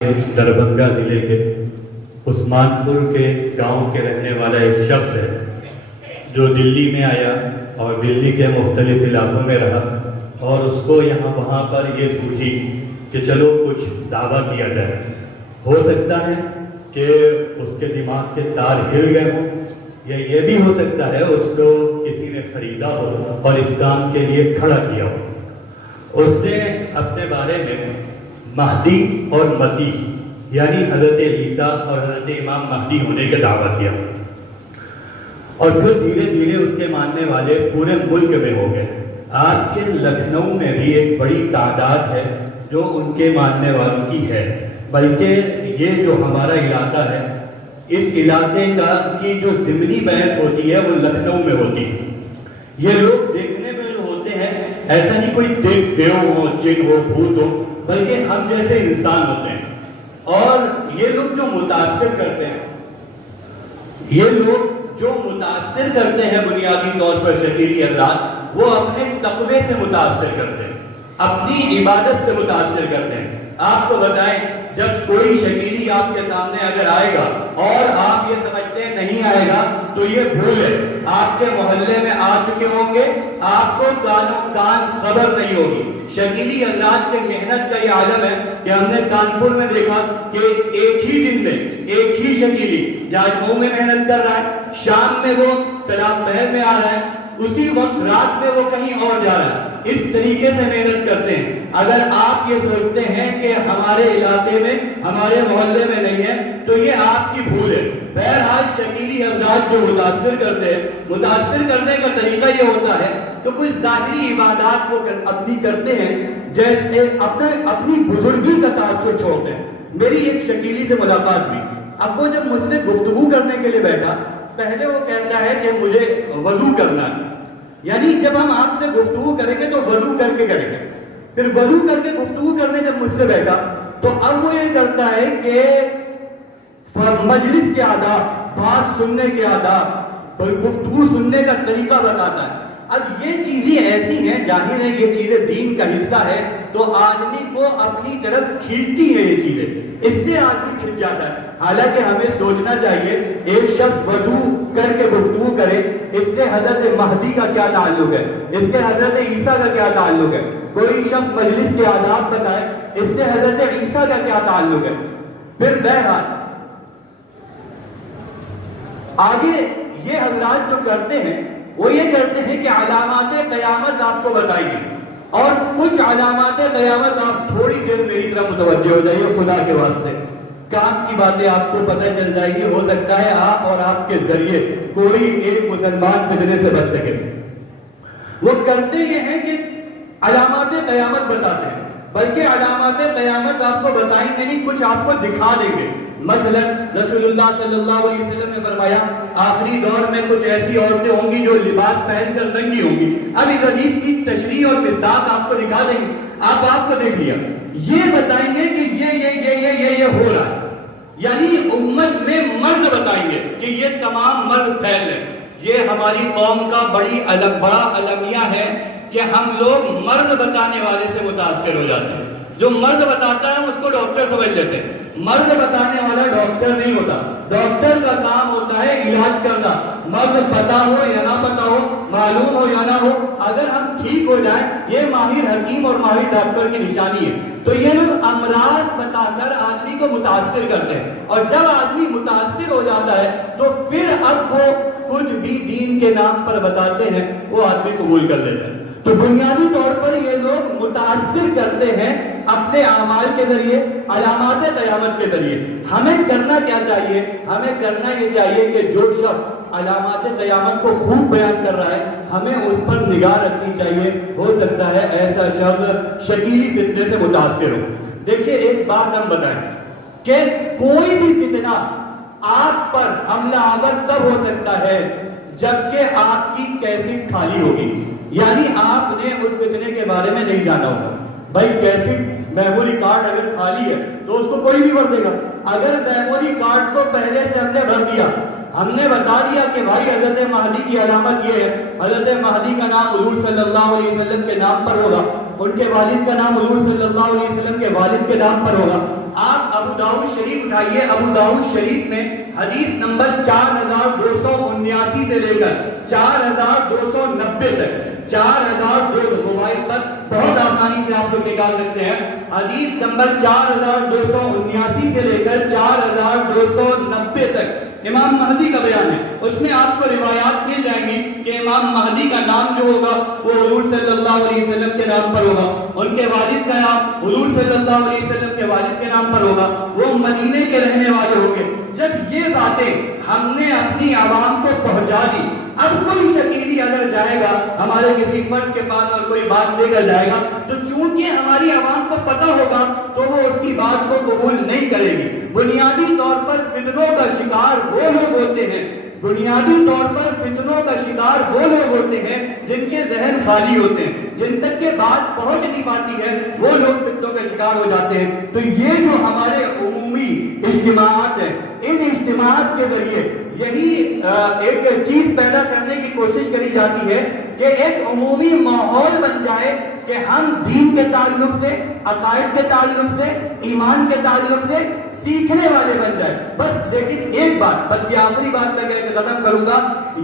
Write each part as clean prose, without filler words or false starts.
دربھنگہ ضلع کے عثمان پور کے گاؤں کے رہنے والا ایک شخص ہے جو دلی میں آیا اور دلی کے مختلف علاقوں میں رہا اور اس کو یہاں وہاں پر یہ سوچی کہ چلو کچھ دعویٰ کیا جائے. ہو سکتا ہے کہ اس کے دماغ کے تار ہل گئے ہوں یا یہ بھی ہو سکتا ہے اس کو کسی نے خریدا ہو اور اس کام کے لیے کھڑا کیا ہو. اس نے اپنے بارے میں مہدی اور مسیح یعنی حضرت عیسیٰ اور حضرت امام مہدی ہونے کا دعویٰ کیا اور پھر دھیرے دھیرے اس کے ماننے والے پورے ملک میں ہو گئے. آج کے لکھنؤ میں بھی ایک بڑی تعداد ہے جو ان کے ماننے والوں کی ہے، بلکہ یہ جو ہمارا علاقہ ہے اس علاقے کی جو ضمنی بیعت ہوتی ہے وہ لکھنؤ میں ہوتی ہے. یہ لوگ دیکھنے میں جو ہوتے ہیں ایسا نہیں کوئی دیو ہو، جن ہو، بھوت ہو، بلکہ ہم جیسے انسان ہوتے ہیں. اور یہ لوگ جو متاثر کرتے ہیں، یہ لوگ جو متاثر کرتے ہیں بنیادی طور پر شکیلی حضرات، وہ اپنے تقوی سے متاثر کرتے ہیں، اپنی عبادت سے متاثر کرتے ہیں. آپ کو بتائیں جب کوئی شکیلی آپ کے سامنے اگر آئے گا اور آپ یہ سمجھتے ہیں نہیں آئے گا تو یہ بھول ہے. آپ کے محلے میں آ چکے ہوں گے، آپ کو کان خبر نہیں ہوگی. شکیلی حضرات کے محنت کا یہ عالم ہے کہ ہم نے کانپور میں دیکھا کہ ایک ہی دن میں ایک ہی شکیلی جاجموں میں محنت کر رہا ہے، شام میں وہ تلاب محل میں آ رہا ہے، اسی وقت رات میں وہ کہیں اور جا رہا ہے. اس طریقے سے محنت کرتے ہیں. اگر آپ یہ سوچتے ہیں کہ ہمارے علاقے میں ہمارے محلے میں نہیں ہے تو یہ آپ کی بھول ہے. بہرحال شکیلی حضرات جو متاثر کرتے ہیں، متاثر کرنے کا طریقہ یہ ہوتا ہے کہ کچھ ظاہری عبادات وہ اپنی کرتے ہیں، جیسے اپنی بزرگی کا تاثر چھوڑتے ہیں. میری ایک شکیلی سے ملاقات ہوئی. اب وہ جب مجھ سے گفتگو کرنے کے لیے بیٹھا، پہلے وہ کہتا ہے کہ مجھے وضو کرنا ہے. یعنی جب ہم آپ سے گفتگو کریں گے تو وضو کر کے کریں گے. پھر وضو کر کے گفتگو کرنے جب مجھ سے بیٹھا تو اب وہ یہ کرتا ہے کہ مجلس کے آداب، بات سننے کے آداب، گفتگو سننے کا طریقہ بتاتا ہے. اب یہ چیزیں ایسی ہیں، ظاہر ہے یہ چیزیں دین کا حصہ ہے تو آدمی کو اپنی طرف کھینچتی ہیں یہ چیزیں، اس سے آدمی کھنچ جاتا ہے. حالانکہ ہمیں سوچنا چاہیے ایک شخص وضو کر کے گفتگو کرے، اس سے حضرت مہدی کا کیا تعلق ہے، اس کے حضرت عیسیٰ کا کیا تعلق ہے. کوئی شخص مجلس کے آداب بتائے، اس سے حضرت عیسیٰ کا کیا تعلق ہے. پھر بہرحال آگے یہ حضرات جو کرتے ہیں وہ یہ کرتے ہیں کہ علامات قیامت آپ کو بتائیے، اور کچھ علامات قیامت آپ تھوڑی دیر میری طرف متوجہ ہو جائیے خدا کے واسطے. کام کی باتیں آپ کو پتہ چل جائے گی، ہو سکتا ہے آپ اور آپ کے ذریعے کوئی ایک مسلمان فتنے سے بچ سکے. وہ کرتے یہ ہیں کہ علامات قیامت بتاتے ہیں، بلکہ علامات قیامت آپ کو بتائیں گے نہیں، کچھ آپ کو دکھا دیں گے. مثلا رسول اللہ صلی اللہ علیہ وسلم نے فرمایا آخری دور میں کچھ ایسی عورتیں ہوں گی جو لباس پہن کر ننگی ہوں گی. اب اس حدیث کی تشریح اور مصداق آپ کو دکھا دیں گے. آپ کو دیکھ لیا، یہ بتائیں گے کہ یہ ہو رہا ہے. یعنی امت میں مرض بتائیں گے کہ یہ تمام مرض پھیل رہے. یہ ہماری قوم کا بڑا المیہ ہے کہ ہم لوگ مرض بتانے والے سے متاثر ہو جاتے ہیں. جو مرض بتاتا ہے اس کو ڈاکٹر سمجھ لیتے ہیں. مرض بتانے والا ڈاکٹر نہیں ہوتا. ڈاکٹر کا کام ہوتا ہے علاج کرنا. مرض پتا ہو یا نہ پتا ہو، معلوم ہو یا نہ ہو، اگر ہم ٹھیک ہو جائیں یہ ماہر حکیم اور ماہر ڈاکٹر کی نشانی ہے. تو یہ لوگ امراض بتا کر آدمی کو متاثر کرتے ہیں، اور جب آدمی متاثر ہو جاتا ہے تو پھر اب وہ کچھ بھی دین کے نام پر بتاتے ہیں وہ آدمی قبول کر لیتے ہیں. تو بنیادی طور پر یہ لوگ متاثر کرتے ہیں اپنے اعمال کے ذریعے، علامات قیامت کے ذریعے. ہمیں کرنا کیا چاہیے؟ ہمیں کرنا یہ چاہیے کہ جو شخص علامات قیامت کو خوب بیان کر رہا ہے ہمیں اس پر نگاہ رکھنی چاہیے. ہو سکتا ہے ایسا شخص شکیلی فتنے سے متاثر ہو. دیکھیے ایک بات ہم بتائیں کہ کوئی بھی فتنہ آپ پر حملہ آور تب ہو سکتا ہے جبکہ آپ کی کیسٹ خالی ہوگی. یعنی آپ نے اس فتنے کے بارے میں نہیں جانا ہوگا. بھائی کیسٹ میموری کارڈ اگر خالی ہے تو اس کو کوئی بھی بھر دے گا. اگر میموری کارڈ کو پہلے سے ہم نے بھر دیا، ہم نے بتا دیا کہ بھائی حضرت مہدی کی علامت یہ ہے، حضرت مہدی کا نام حضور صلی اللہ علیہ وسلم کے نام پر ہوگا، ان کے والد کا نام حضور صلی اللہ علیہ وسلم کے والد کے نام پر ہوگا، آپ ابو داؤد شریف اٹھائیے، ابو داؤد شریف میں حدیث نمبر 4279 سے لے کر 4290 تک، 4200 موبائل پر بہت آسانی سے آپ لوگ نکال سکتے ہیں۔ حدیث نمبر 4279 سے لے کر 4290 تک امام مہدی کا بیان ہے۔ اس میں آپ کو روایات مل جائیں گی کہ امام مہدی کا نام جو ہوگا وہ حضور صلی اللہ علیہ وسلم کے نام پر ہوگا، ان کے والد کا نام حضور صلی اللہ علیہ وسلم کے والد کے نام پر ہوگا، وہ مدینے کے رہنے والے ہوں گے۔ جب یہ باتیں ہم نے اپنی عوام کو پہنچا دی، اب کوئی شکیلی اگر جائے گا ہمارے کسی فرد کے پاس اور کوئی بات لے کر جائے گا، تو چونکہ ہماری عوام کو پتہ ہوگا تو وہ اس کی بات کو قبول نہیں کرے گی۔ بنیادی طور پر فتنوں کا شکار وہ لوگ ہوتے ہیں، بنیادی طور پر فتنوں کا شکار وہ لوگ ہوتے ہیں جن کے ذہن خالی ہوتے ہیں، جن تک کہ بات پہنچ نہیں پاتی ہے، وہ لوگ فتنوں کا شکار ہو جاتے ہیں۔ تو یہ جو ہمارے عمومی اجتماعات ہیں، ان اجتماعات کے ذریعے یہی ایک چیز پیدا کرنے کی کوشش کری جاتی ہے کہ ایک عمومی ماحول بن جائے کہ ہم دین کے تعلق سے، عقائد کے تعلق سے، ایمان کے تعلق سے سیکھنے والے بن جائے بس۔ لیکن ایک بات، بس یہ آخری بات میں کہہ کے ختم کروں گا،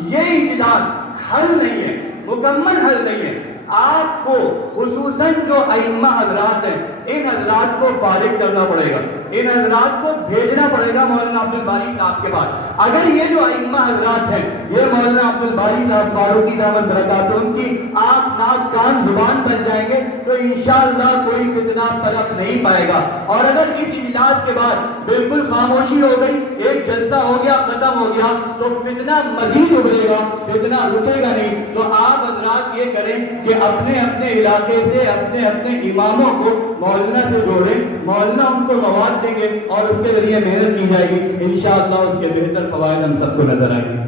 یہ اجتہاد حل نہیں ہے، مکمل حل نہیں ہے۔ آپ کو خصوصاً جو ائمہ حضرات ہیں، ان حضرات کو فارغ کرنا پڑے گا، ان حضرات کو بھیجنا پڑے گا مولانا عبد الباری صاحب کے پاس۔ اگر یہ جو ائمہ حضرات ہیں، یہ مولانا عبد الباری صاحب فاروقی دامت برکاتہ ان کی آنکھ ناک کان زبان بن جائیں گے تو انشاءاللہ کوئی فتنہ پنپ نہیں پائے گا۔ اور اگر اس اجلاس کے بعد بالکل خاموشی ہو گئی، ایک جلسہ ہو گیا، ختم ہو گیا، تو فتنہ مزید ابھرے گا، فتنہ رکے گا نہیں۔ تو آپ حضرات یہ کریں کہ اپنے اپنے علاقے سے اپنے اپنے اماموں کو مولانا سے جوڑیں، مولانا ان کو مواد دیں گے اور اس کے ذریعے محنت کی جائے گی، انشاءاللہ اس کے بہتر فوائد ہم سب کو نظر آئیں گے۔